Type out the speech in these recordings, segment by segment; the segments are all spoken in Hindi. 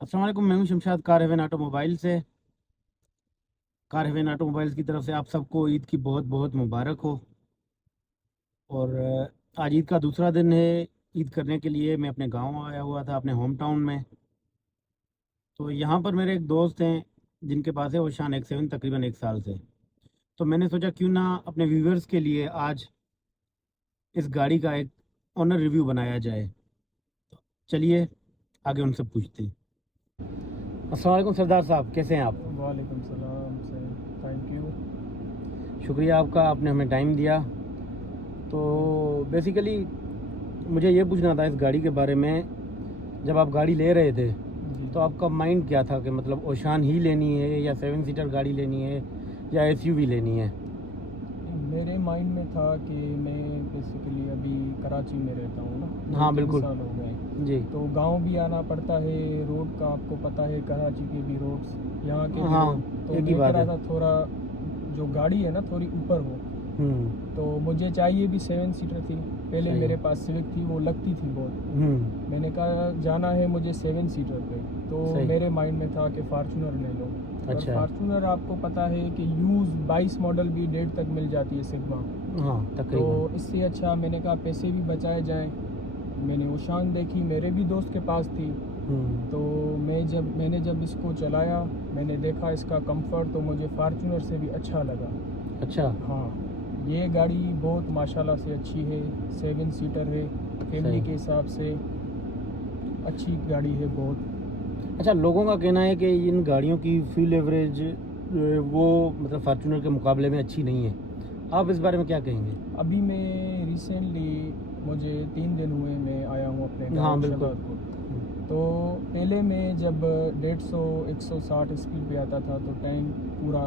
अस्सलाम वालेकुम, मैं हूं शमशाद कार हेवन ऑटोमोबाइल से। कार हेवन ऑटोमोबाइल्स की तरफ से आप सबको ईद की बहुत बहुत मुबारक हो। और आज ईद का दूसरा दिन है। ईद करने के लिए मैं अपने गांव आया हुआ था, अपने होम टाउन में। तो यहाँ पर मेरे एक दोस्त हैं जिनके पास है ओशान X7 तकरीबन 1 साल से। तो मैंने सोचा क्यों ना अपने व्यूवर्स के लिए आज इस गाड़ी का एक ऑनर रिव्यू बनाया जाए। चलिए आगे उनसे पूछते हैं। अस्सलाम वालेकुम सरदार साहब, कैसे हैं आप? वालेकुम सलाम सर। Thank you. शुक्रिया आपका, आपने हमें टाइम दिया। तो बेसिकली मुझे ये पूछना था इस गाड़ी के बारे में। जब आप गाड़ी ले रहे थे जी तो आपका माइंड क्या था कि मतलब ओशान ही लेनी है या 7 सीटर गाड़ी लेनी है या एसयूवी लेनी है? मेरे माइंड में था कि मैं बेसिकली अभी कराची में रहता हूँ ना, हाँ 2-3 बिल्कुल। साल हो गए। जी। तो गांव भी आना पड़ता है, रोड का आपको पता है, कराची के भी रोड्स, यहाँ के भी हाँ, रोड। तो एक ही मैं बात कह है। रहा था थोड़ा जो गाड़ी है ना थोड़ी ऊपर हो। तो मुझे चाहिए भी 7 सीटर थी। पहले सही मेरे है। पास सिविक थी, वो लगती थी बहुत। हम्म। मैंने कहा जाना है मुझे 7 सीटर पे। तो सही। मेरे माइंड में था कि फार्चूनर ले लो। और अच्छा। फार्चूनर आपको पता है कि यूज़ 22 मॉडल भी 1.5 तक मिल जाती है सिग्मा। हाँ तो तकरीबन। इससे अच्छा मैंने कहा पैसे भी बचाए जाएं। मैंने ओशान देखी, मेरे भी दोस्त के पास थी। तो मैंने जब इसको चलाया, मैंने देखा इसका कंफर्ट, तो मुझे फार्चूनर से भी अच्छा लगा। अच्छा। हाँ, ये गाड़ी बहुत माशाल्लाह से अच्छी है। 7 सीटर है, फैमिली सही। के हिसाब से अच्छी गाड़ी है बहुत। अच्छा, लोगों का कहना है कि इन गाड़ियों की फ्यूल एवरेज वो मतलब फार्चूनर के मुकाबले में अच्छी नहीं है। आप इस बारे में क्या कहेंगे? अभी मैं रिसेंटली, मुझे 3 दिन हुए मैं आया हूँ अपने हाँ गाँव बिल्कुल। शगादपुर। तो पहले मैं जब 150-160 स्पीड पे आता था तो टैंक पूरा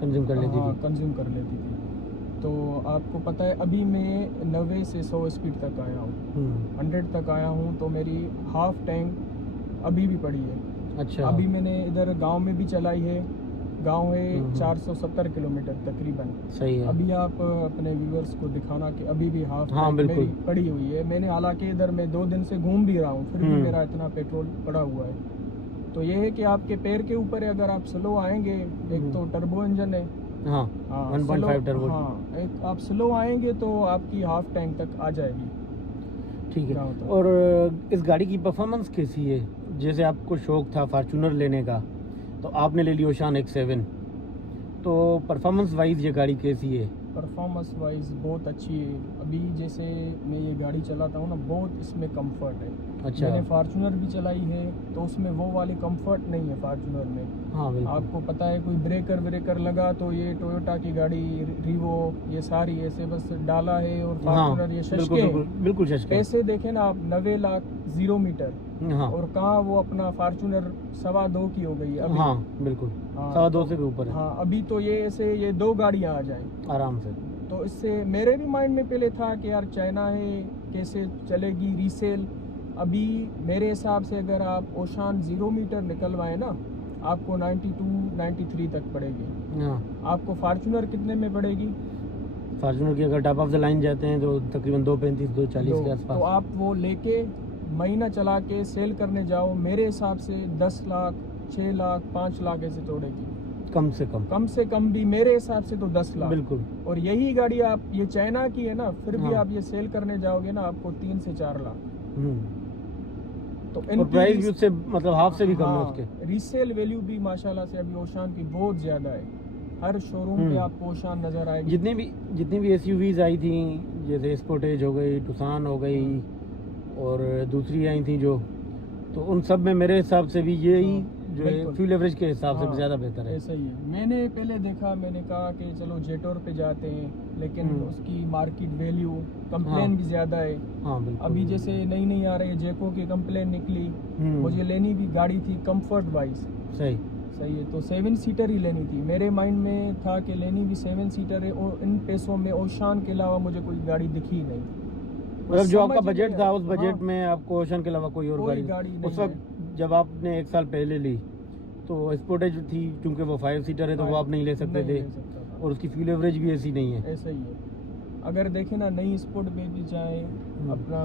कंज्यूम कर लेती हाँ थी। कंज्यूम कर लेती थी। तो आपको पता है अभी मैं 90 से 100 स्पीड तक आया हूँ, 100 तक आया हूँ। तो मेरी हाफ टैंक अभी भी पड़ी है। अच्छा। अभी मैंने इधर गांव में भी चलाई है। गांव है हम्म। 470 किलोमीटर तकरीबन। सही है। अभी आप अपने व्यूवर्स को दिखाना कि अभी भी हाफ हाँ टैंक मेरी बिल्कुल। पड़ी हुई है। मैंने हालांकि इधर मैं 2 दिन से घूम भी रहा हूँ, फिर भी मेरा इतना पेट्रोल पड़ा हुआ है। तो ये है कि आपके पैर के ऊपर है, अगर आप स्लो आएंगे। एक तो टर्बो इंजन है। हाँ। हाँ स्लो, 1.5 टर्बो। हाँ एक आप स्लो आएंगे तो आपकी हाफ टैंक तक आ जाएगी ठीक है। गाँव तक। और इस गाड़ी की परफॉर्मेंस कैसी है? जैसे आपको शौक था फार्चूनर लेने का तो आपने ले ली ओशान X7। तो परफॉर्मेंस वाइज ये गाड़ी कैसी है? परफॉर्मेंस वाइज बहुत अच्छी है। अभी जैसे मैं ये गाड़ी चलाता हूँ ना, बहुत इसमें कंफर्ट है। अच्छा। मैंने फार्चूनर भी चलाई है, तो उसमें वो वाली कंफर्ट नहीं है फार्चूनर में। हाँ बिल्कुल। आपको पता है कोई ब्रेकर व्रेकर लगा तो ये टोयोटा की गाड़ी रिवो ये सारी ऐसे बस डाला है, और हाँ फार्चूनर ये बिल्कुल शशके बिल्कुल हैं। बिल्कुल शशका। पैसे देखें ना आप, 90 लाख 0 मीटर। हाँ। और कहाँ वो अपना फार्चूनर 2.25 की हो गई अभी। हाँ बिल्कुल। हाँ 2.25 तो से भी ऊपर है। हाँ, अभी तो ये ऐसे ये 2 गाड़ियाँ आ जाएं। आराम से। तो इससे मेरे भी माइंड में पहले था कि यार चाइना है, कैसे चलेगी रीसेल। अभी मेरे हिसाब से अगर आप ओशान 0 मीटर निकलवाएं ना, आपको 92-93 तक पड़ेगी। हाँ। आपको फार्चूनर कितने में पड़ेगी? फार्चूनर की अगर टॉप ऑफ द लाइन जाते हैं तो तकरीबन 2.35 2.40 के तो आसपास। आप वो लेके महीना चला के सेल करने जाओ, मेरे हिसाब से 10 लाख 6 लाख 5 लाख ऐसे तोड़ेगी। कम से कम। कम से कम भी मेरे हिसाब से तो 10 लाख। बिल्कुल। और यही गाड़ी आप, ये चाइना की है ना, फिर भी हाँ। आप ये सेल करने जाओगे ना, आपको 3 से 4 लाख। तो और इनकी प्राइस भी उससे मतलब हाफ से भी कम है हाँ, उसके। रीसेल वैल्यू भी माशाल्लाह से अभी ओशान की बहुत ज़्यादा है। हर शोरूम पे आपको ओशान नज़र आएगी। जितनी भी एसयूवीज आई थी, जैसे स्पोर्टेज हो गई, टुसान हो गई और दूसरी आई थी जो, तो उन सब में मेरे हिसाब से भी यही जो है बिल्कुल। फ्यूल एवरेज के हिसाब से हाँ, ज़्यादा बेहतर है। ऐसा ही है। मैंने पहले देखा, मैंने कहा कि चलो जेटोर पे जाते हैं, लेकिन उसकी मार्केट वैल्यू, कंप्लेन भी ज़्यादा है। हाँ बिल्कुल। अभी जैसे नई नई आ रही है जेको की कंप्लेन निकली, मुझे लेनी भी गाड़ी थी कंफर्ट वाइज। सही। सही है, तो 7 सीटर ही लेनी थी। मेरे माइंड में था कि लेनी भी 7 सीटर है, और इन पैसों में ओशान के अलावा मुझे कोई गाड़ी दिखी नहीं। मतलब जो आपका समझ ही बजट नहीं था आया। उस बजट हाँ, में आपको ओशन के अलावा कोई और कोई गाड़ी गाड़ी उस नहीं वक्त जब आपने 1 साल पहले ली तो स्पोर्टेज थी, क्योंकि वो 5 सीटर है तो वो आप नहीं ले सकते थे, ले सकता था। और उसकी फ्यूल एवरेज भी ऐसी नहीं है। ऐसा ही है। अगर देखें ना नई स्पोर्ट में भी जाए, अपना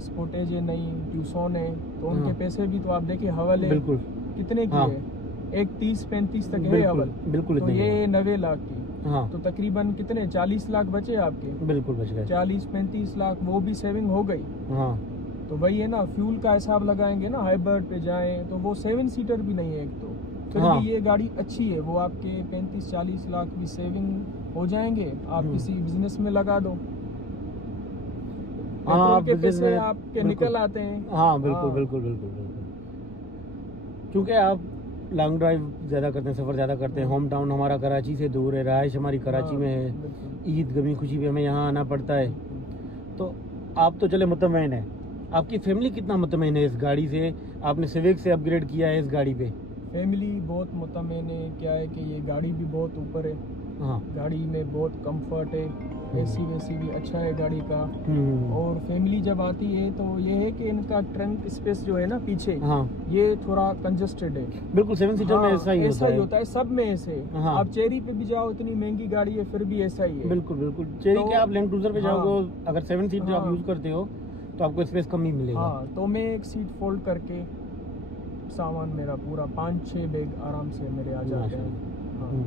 स्पोर्टेज है, नई ट्यूसॉन है, तो उनके हाँ। पैसे भी तो आप देखिए हवल है बिल्कुल कितने की हाँ। है, एक 30-35 तक है बिल्कुल हवल, बिल्कुल तो इतने की है। ये 90 लाख की, हाँ तो तकरीबन कितने 40 लाख बचे आपके, बिल्कुल बच गए। 40-35 लाख वो भी सेविंग हो गई। हाँ तो वही है ना, फ्यूल का हिसाब लगाएंगे ना, हाइब्रिड पे जाएं तो वो 7 सीटर भी नहीं है एक तो, फिर हाँ। भी ये गाड़ी अच्छी है, वो आपके 35-40 लाख भी सेविंग हो जाएंगे, आप किसी बिजनेस में लगा दो, हाँ पेट्रोल के बिजनेस पैसे में आपके बिल्कुल। निकल आते हैं। हाँ बिल्कुल हाँ। बिल्कुल बिल्कुल बिल्कुल। क्योंकि आप लॉन्ग ड्राइव ज़्यादा करते हैं, सफ़र ज़्यादा करते हैं, होम टाउन हमारा कराची से दूर है, रहाइश हमारी कराची में है, बिल्कुल ईद गमी खुशी भी हमें यहाँ आना पड़ता है। बिल्कुल। तो आप तो चले मुतमईन है, आपकी फैमिली कितना मुतमईन है इस गाड़ी से? आपने सिविक से अपग्रेड किया है इस गाड़ी पे? फैमिली बहुत मुतमईन है, क्या है कि ये गाड़ी भी बहुत ऊपर है, हाँ गाड़ी में बहुत कंफर्ट है, एसी वेसी भी अच्छा है गाड़ी का, हम्म। और फैमिली जब आती है तो ये है कि इनका ट्रंक स्पेस जो है ना पीछे, हाँ ये थोड़ा कंजस्टेड है। बिल्कुल 7 सीटर में ऐसा ही ऐसा ही होता होता है, सब में ऐसे। हाँ। आप चेरी पे भी जाओ, इतनी महंगी गाड़ी है, फिर भी ऐसा ही है। है। बिल्कुल बिल्कुल चेरी तो- के आप लैंड क्रूजर पे हाँ। जाओगे, अगर 7 सीट जो आप हाँ। यूज़ करते हो तो आपको स्पेस कम ही मिलेगा। हाँ, तो मैं एक सीट फोल्ड करके सामान मेरा पूरा 5-6 बैग आराम से मेरे आ जाते हैं। हाँ।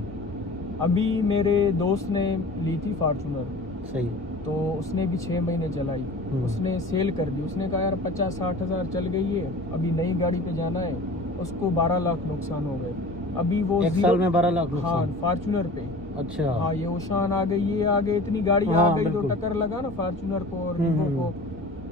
अभी मेरे दोस्त ने ली थी फार्चूनर, सही। तो उसने भी 6 महीने चलाई, उसने सेल कर दी, उसने कहा यार 50-60 हज़ार चल गई है, अभी नई गाड़ी पे जाना है, उसको 12 लाख नुकसान हो गए। अभी वो एक साल में 12 लाख हाँ नुकसान? फार्चूनर पे। अच्छा हाँ, ये ओशान आ गई, ये आ गई, इतनी गाड़ी हाँ, आ गई, तो बिल्कुल। टक्कर लगा ना फार्चूनर को और वीवो को।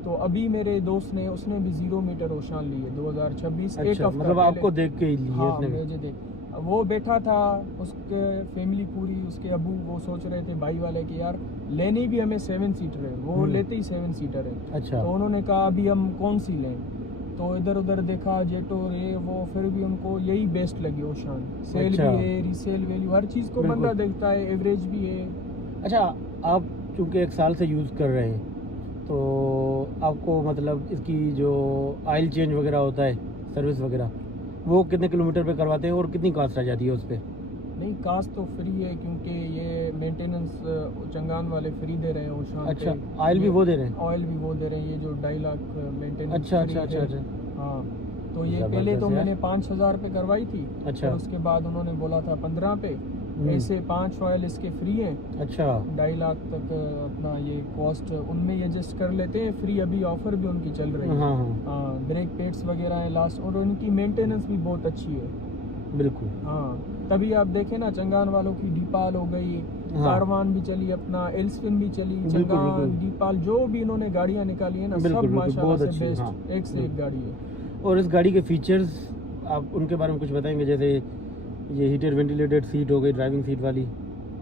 तो अभी मेरे दोस्त ने, उसने भी 0 मीटर ओशान ली है 2026, एक अच्छा हफ्ता मतलब पहले। आपको देख के ही ली है हाँ, उसने भी? मुझे देख, वो बैठा था, उसके फैमिली पूरी, उसके अबू वो सोच रहे थे भाई वाले कि यार लेनी भी हमें 7 सीटर है, वो लेते ही 7 सीटर है। अच्छा तो उन्होंने कहा अभी हम कौन सी लें, तो इधर उधर देखा, जेटो ये वो, फिर भी उनको यही बेस्ट लगी ओशान। सेल अच्छा। भी है, रीसेल वैल्यू, हर चीज़ को बिल्कुल। बंदा देखता है, एवरेज भी है। अच्छा आप चूँकि एक साल से यूज़ कर रहे हैं तो आपको मतलब इसकी जो ऑयल चेंज वगैरह होता है, सर्विस वगैरह, वो कितने किलोमीटर पे करवाते हैं और कितनी कॉस्ट आ जाती है उस पर? नहीं, कास्ट तो फ्री है, क्योंकि ये मेंटेनेंस चंगान वाले फ्री दे रहे हैं ओशान। अच्छा ऑयल भी वो दे रहे हैं? ऑयल भी वो दे रहे हैं, ये जो 2.5 लाख मेंटेनेंस। अच्छा अच्छा अच्छा अच्छा। हाँ, तो ये पहले तो मैंने 5,000 पे करवाई थी। अच्छा। फिर उसके बाद उन्होंने बोला था 15 पे, ऐसे 5 ऑयल इसके फ्री हैं। अच्छा 2.5 लाख तक अपना ये कॉस्ट उनमें एडजस्ट कर लेते हैं, फ्री अभी ऑफर भी उनकी चल रही है। हाँ हाँ हाँ, ब्रेक पेड्स वगैरह हैं लास्ट, और उनकी मेंटेनेंस भी बहुत अच्छी है। बिल्कुल। हाँ, तभी आप देखें ना, चंगान वालों की डीपाल हो गई, हाँ। कारवान भी चली, अपना एल्सफिन भी चली, बिल्कुल, चंगान, बिल्कुल। डीपाल, जो भी इन्होंने गाड़ियाँ निकाली है ना, बिल्कुल, सब बिल्कुल, माशाल्लाह बहुत से अच्छी है, बेस्ट, हाँ। एक से एक गाड़ी है। और इस गाड़ी के फीचर्स आप उनके बारे में कुछ बताएंगे? जैसे ये हीटेड वेंटिलेटेड सीट हो गई, ड्राइविंग सीट वाली।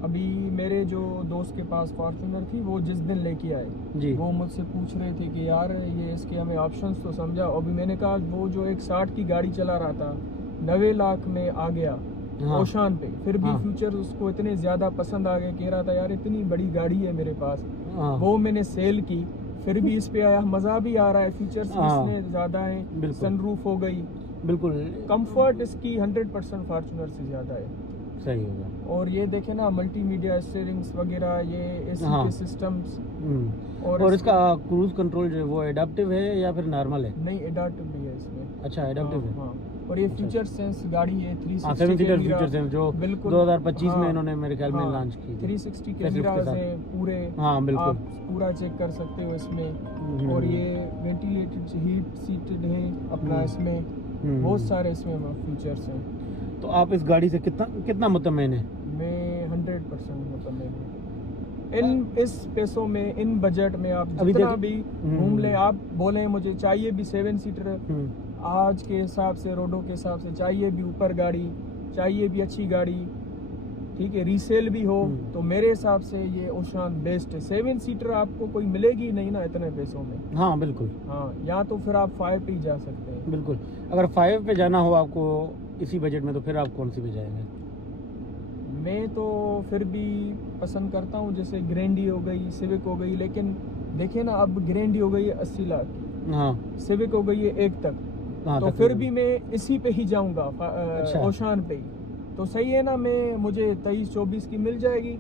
अभी मेरे जो दोस्त के पास फॉर्च्यूनर थी, वो जिस दिन लेके आए, जी। वो मुझसे पूछ रहे थे कि यार ये इसके हमें ऑप्शंस तो समझा। अभी मैंने कहा वो जो एक 60 की गाड़ी चला रहा था, 90 लाख में आ गया हाँ। ओशान पे, फिर भी हाँ। फीचर्स उसको इतने ज़्यादा पसंद आ गए, कह रहा था यार इतनी बड़ी गाड़ी है मेरे पास। हाँ। वो मैंने सेल की, फिर भी इस पे आया, मज़ा भी आ रहा है, फीचर्स हाँ। इसमें ज़्यादा हैं, बिल्कुल। सनरूफ हो गई, बिल्कुल कंफर्ट इसकी 100% फार्चूनर से ज़्यादा है। सही होगा। और ये देखे ना, मल्टीमीडिया स्टीयरिंग्स वगैरह, ये एसी हाँ। के सिस्टम्स, और इसका क्रूज कंट्रोल जो है वो एडाप्टिव है या फिर नॉर्मल है? नहीं, एडाप्टिव भी है इसमें। अच्छा एडाप्टिव है। हाँ, और ये अच्छा। फ्यूचर सेंस गाड़ी है, 360 7 सीटर कैमरा, फीचर सेंस जो बिल्कुल 2025 में हाँ, इन्होंने मेरे ख्याल में हाँ, लॉन्च की थी। 360 Facelift के कैमरास साथ। हैं पूरे। हाँ, बिल्कुल। आप पूरा चेक कर सकते हो इसमें। और ये वेंटिलेटेड हीट सीटेड है अपना, इसमें बहुत सारे इसमें फीचर्स हैं। तो आप इस गाड़ी से कितना मुतमईन है? मैं 100% मुतमईन हूँ। इन इस पैसों में, इन बजट में आप अभी जितना देख- भी घूम लें, आप बोलें मुझे चाहिए भी 7 सीटर, हम्म। आज के हिसाब से, रोडों के हिसाब से, चाहिए भी ऊपर गाड़ी, चाहिए भी अच्छी गाड़ी, ठीक है, रीसेल भी हो, तो मेरे हिसाब से ये ओशान बेस्ट है। 7 सीटर आपको कोई मिलेगी नहीं ना इतने पैसों में। हाँ बिल्कुल हाँ, या तो फिर आप 5 पे ही जा सकते हैं। बिल्कुल। अगर 5 पे जाना हो आपको इसी बजट में, तो फिर आप कौन सी पे जाएंगे? मैं तो फिर भी पसंद करता हूँ, जैसे ग्रैंडी हो गई, सिविक हो गई, लेकिन देखिए ना, अब ग्रैंडी हो गई है 80 लाख, हाँ सिविक हो गई है 1 तक, हाँ तो फिर भी मैं इसी पे ही जाऊंगा, अच्छा। ओशान पे ही। तो सही है ना, मुझे 23-24 की मिल जाएगी,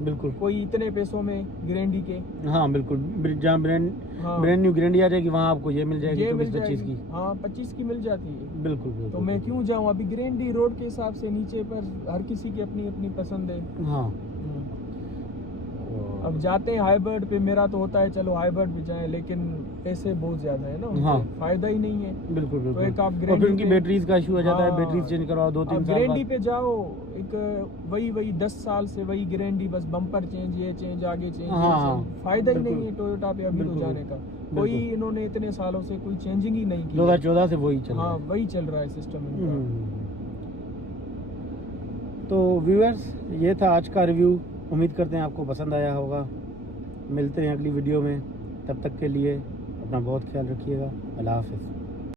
बिल्कुल। कोई इतने पैसों में ग्रैंडी के। हाँ बिल्कुल, जहाँ ब्रांड हाँ ब्रांड न्यू ग्रैंडी आ जाएगी वहाँ आपको ये मिल जाएगी ये मिल 24-25 जाएगी, की। हाँ 25 की मिल जाती है। बिल्कुल बिल्कुल। तो मैं क्यों जाऊँ, अभी ग्रैंडी रोड के हिसाब से नीचे पर हर किसी की अपनी अपनी पसंद है। हाँ अब जाते हैं हाईबर्ड पे, मेरा तो होता है चलो हाईबर्ड पे जाएं, लेकिन पैसे बहुत ज़्यादा है ना उनके, हाँ। फायदा ही नहीं है। बिल्कुल तो बिल्कुल। एक आप और फिर ग्रैंडी उनकी पे, बैटरीज का इशू आ जाता है, हाँ, बैटरीज चेंज करवाओ 2-3 अब साल ग्रैंडी बाद। पे जाओ एक वही 10 साल से वही ग्रैंडी, बस बम्पर चेंज, ये चेंज, आगे चेंज, हाँ, फायदा ही बिल्कुल। नहीं है टोयोटा पे अभी तो बिल्कुल, जाने का। कोई बिल्कुल। इन्होंने इतने सालों से कोई चेंजिंग ही नहीं की। 2014 से वही चल रहा हाँ है। वही चल रहा है सिस्टम इनका। तो व्यूअर्स, ये था आज का रिव्यू। उम्मीद करते हैं आपको पसंद आया होगा। मिलते हैं अगली वीडियो में, तब तक के लिए अपना बहुत ख्याल रखिएगा। अल्लाह हाफ़िज़।